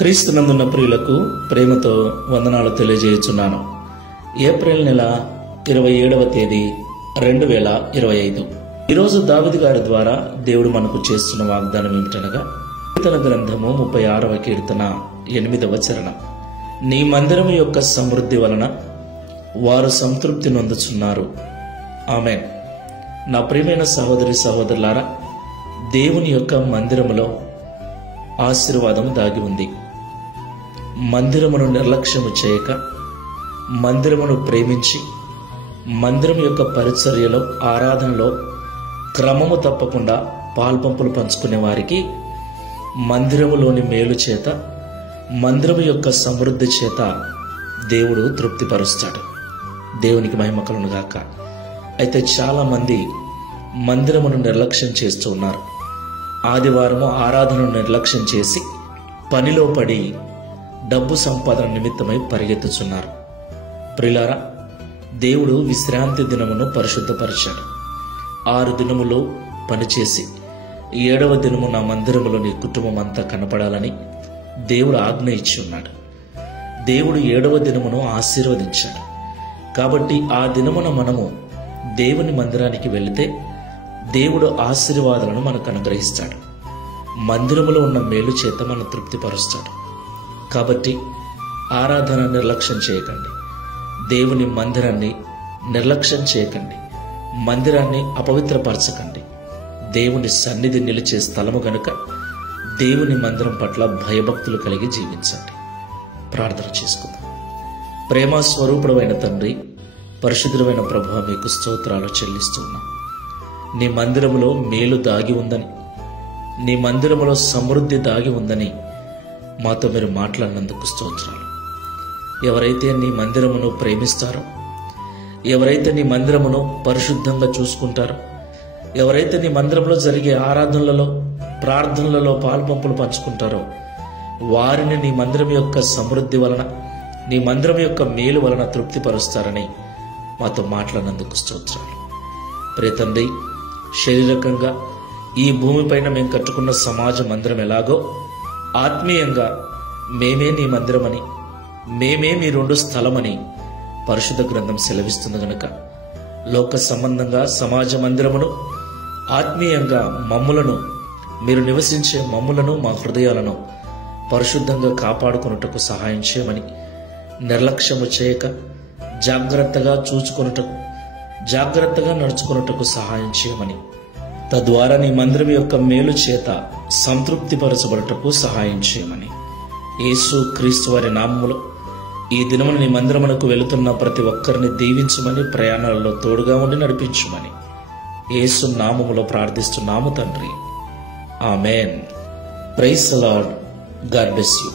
క్రీస్తునందున్న ప్రియులకు ప్రేమతో వందనాలు తెలియజేయుచున్నాను. ఏప్రిల్ నెల 27వ తేదీ 2025. ఈరోజు దావీదు గారి ద్వారా దేవుడు మనకు చేస్తున్న వాగ్దానం ఏమిటనగా, కీర్తన గ్రంథము 36వ కీర్తన 8వ చరణం. నీ మందిరము యొక్క సమృద్ధి వలన వారు సంతృప్తి నొందుచున్నారు. ఆమేన్. నా ప్రియమైన సహోదరి సహోదరులారా, దేవుని యొక్క మందిరములో ఆశీర్వాదము దాగి ఉంది. మందిరమును నిర్లక్ష్యము చేయక, మందిరమును ప్రేమించి, మందిరం యొక్క పరిచర్యలో, ఆరాధనలో క్రమము తప్పకుండా పాల్పంపులు పంచుకునే వారికి మందిరములోని మేలు చేత, మందిరము యొక్క సమృద్ధి చేత దేవుడు తృప్తిపరుస్తాడు. దేవునికి మహిమ కలుగునుగాక. అయితే చాలా మంది మందిరమును నిర్లక్ష్యం చేస్తూ ఉన్నారు. ఆదివారము ఆరాధనను నిర్లక్ష్యం చేసి పనిలో పడి డబ్బు సంపాదన నిమిత్తమై పరిగెత్తుచున్నారు. ప్రియులారా, దేవుడు విశ్రాంతి దినమును పరిశుద్ధపరిచాడు. 6 దినములు పనిచేసి 7వ దినము నా మందిరములో నీ కుటుంబం అంతా కనపడాలని దేవుడు ఆజ్ఞ ఇచ్చి ఉన్నాడు. దేవుడు 7వ దినమును ఆశీర్వదించాడు. కాబట్టి ఆ దినమున మనము దేవుని మందిరానికి వెళితే దేవుడు ఆశీర్వాదాలను మనకు అనుగ్రహిస్తాడు. మందిరములో ఉన్న మేలు చేత మనం తృప్తిపరుస్తాడు. కాబట్టి ఆరాధన నిర్లక్ష్యం చేయకండి. దేవుని మందిరాన్ని నిర్లక్ష్యం చేయకండి. మందిరాన్ని అపవిత్రపరచకండి. దేవుని సన్నిధి నిలిచే స్థలము గనుక దేవుని మందిరం పట్ల భయభక్తులు కలిగి జీవించండి. ప్రార్థన చేసుకుందాం. ప్రేమ స్వరూపుడమైన తండ్రి, పరిశుద్ధమైన ప్రభువా, మీకు స్తోత్రాలు చెల్లిస్తున్నాం. నీ మందిరములో మేలు దాగి ఉందని, నీ మందిరములో సమృద్ధి దాగి ఉందని మాతో మీరు మాట్లాడినందుకు స్తోత్రాలు. ఎవరైతే నీ మందిరమును ప్రేమిస్తారో, ఎవరైతే నీ మందిరమును పరిశుద్ధంగా చూసుకుంటారో, ఎవరైతే నీ మందిరంలో జరిగే ఆరాధనలలో, ప్రార్థనలలో పాల్పంపులు పంచుకుంటారో, వారిని నీ మందిరం యొక్క సమృద్ధి వలన, నీ మందిరం యొక్క మేలు వలన తృప్తిపరుస్తారని మాతో మాట్లాడినందుకు స్తోత్రాలు. ప్రియ తండ్రి, శారీరకంగా ఈ భూమిపైన మేము కట్టుకున్న సమాజ మందిరం ఎలాగో, ఆత్మీయంగా మేమే నీ మందిరమని, మేమే మీ 2 స్థలమని పరిశుద్ధ గ్రంథం సెలవిస్తుంది గనుక, లోక సంబంధంగా సమాజ మందిరమును, ఆత్మీయంగా మమ్ములను, మీరు నివసించే మమ్ములను, మా హృదయాలను పరిశుద్ధంగా కాపాడుకొనుటకు సహాయం చేయమని, నిర్లక్ష్యము చేయక జాగ్రత్తగా చూచుకొనుటకు, జాగ్రత్తగా నడుచుకొనుటకు సహాయం చేయమని, తద్వారా నీ మందిరం యొక్క మేలు చేత సంతృప్తిపరచబడుటకు సహాయం చేయమని, యేసు క్రీస్తు వారి నామములో ఈ దినమున నీ మందిరమునకు వెళుతున్న ప్రతి ఒక్కరిని దీవించమని, ప్రయాణాలలో తోడుగా ఉండి నడిపించమని యేసు నామములో ప్రార్థిస్తున్నాము తండ్రి. ఆమేన్. Praise the Lord. God bless you.